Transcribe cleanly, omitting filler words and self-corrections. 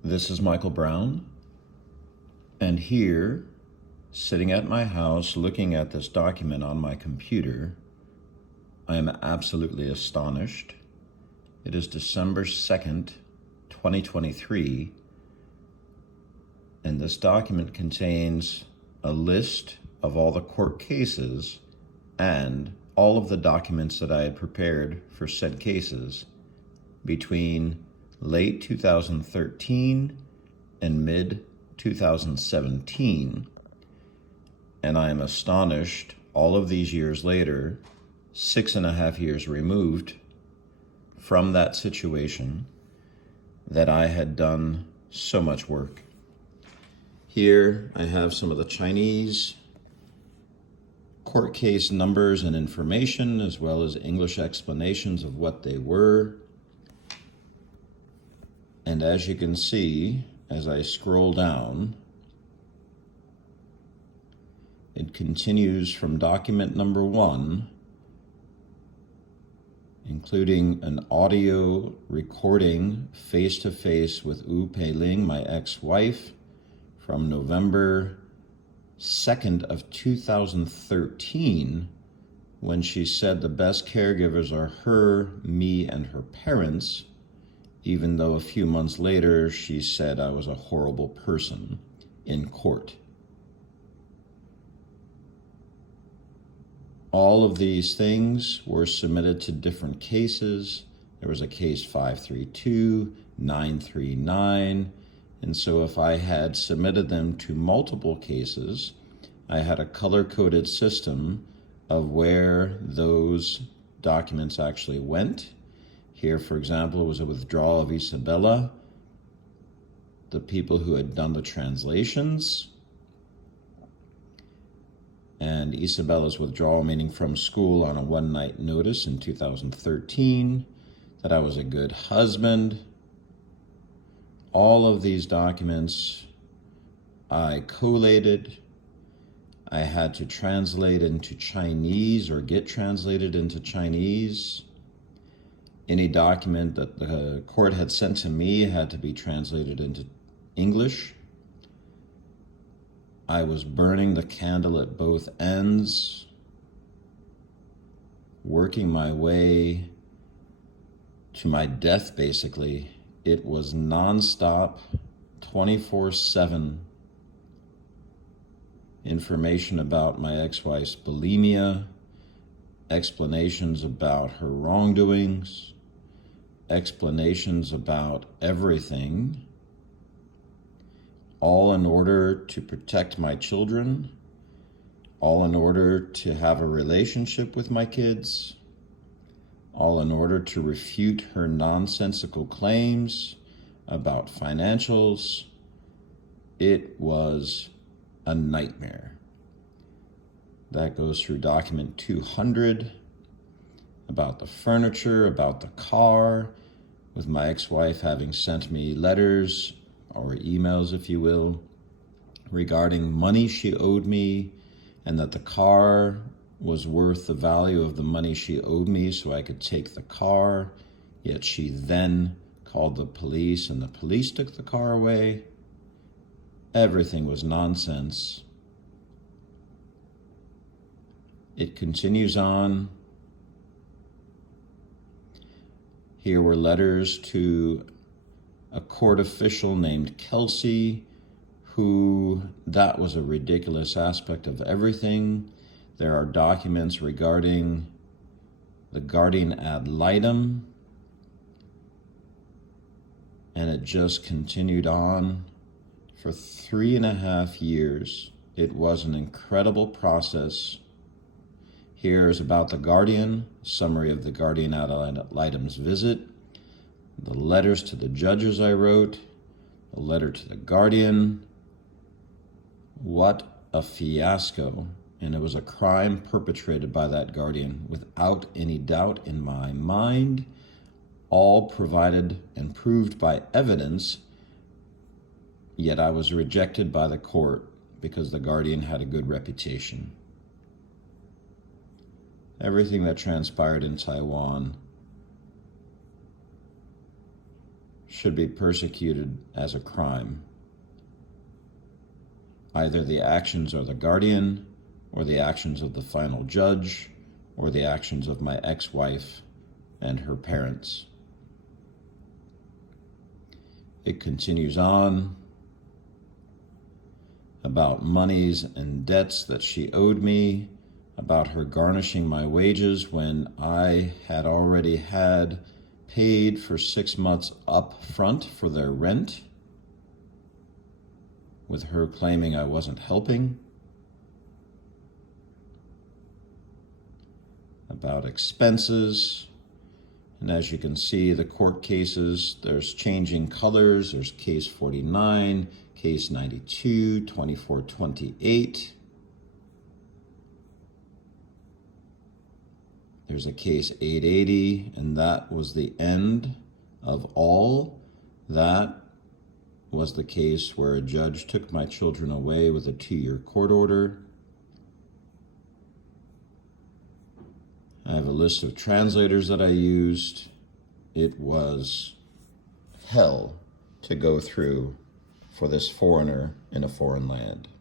This is Michael Brown, and here, sitting at my house looking at this document on my computer, I am absolutely astonished. It is December 2nd, 2023, and this document contains a list of all the court cases and all of the documents that I had prepared for said cases between late 2013 and mid 2017. And I am astonished, all of these years later, 6.5 years removed from that situation, that I had done so much work. Here I have some of the Chinese court case numbers and information, as well as English explanations of what they were. And as you can see, as I scroll down, it continues from document number 1, including an audio recording face-to-face with Wu Peiling, my ex-wife, from November 2nd of 2013, when she said the best caregivers are her, me, and her parents, even though a few months later she said I was a horrible person in court. All of these things were submitted to different cases. There was a case 532, 939, and so if I had submitted them to multiple cases, I had a color-coded system of where those documents actually went. Here, for example, was a withdrawal of Isabella, the people who had done the translations, and Isabella's withdrawal, meaning from school on a one-night notice in 2013, that I was a good husband. All of these documents I collated. I had to translate into Chinese or get translated into Chinese. Any document that the court had sent to me had to be translated into English. I was burning the candle at both ends, working my way to my death, basically. It was nonstop, 24/7 information about my ex-wife's bulimia, explanations about her wrongdoings, explanations about everything, all in order to protect my children, all in order to have a relationship with my kids, all in order to refute her nonsensical claims about financials. It was a nightmare. That goes through document 200, about the furniture, about the car, with my ex-wife having sent me letters, or emails if you will, regarding money she owed me, and that the car was worth the value of the money she owed me so I could take the car, yet she then called the police and the police took the car away. Everything was nonsense. It continues on. Here were letters to a court official named Kelsey, who, that was a ridiculous aspect of everything. There are documents regarding the guardian ad litem, and it just continued on for 3.5 years. It was an incredible process. Here is about the guardian, summary of the guardian ad litem's visit, the letters to the judges I wrote, a letter to the guardian. What a fiasco. And it was a crime perpetrated by that guardian, without any doubt in my mind, all provided and proved by evidence, yet I was rejected by the court because the guardian had a good reputation. Everything that transpired in Taiwan should be persecuted as a crime. Either the actions of the guardian, or the actions of the final judge, or the actions of my ex-wife and her parents. It continues on about monies and debts that she owed me, about her garnishing my wages when I had already had paid for 6 months up front for their rent, with her claiming I wasn't helping, about expenses. And as you can see, the court cases, there's changing colors. There's case 49, case 92, 2428. There's a case 880, and that was the end of all. That was the case where a judge took my children away with a 2-year court order. I have a list of translators that I used. It was hell to go through for this foreigner in a foreign land.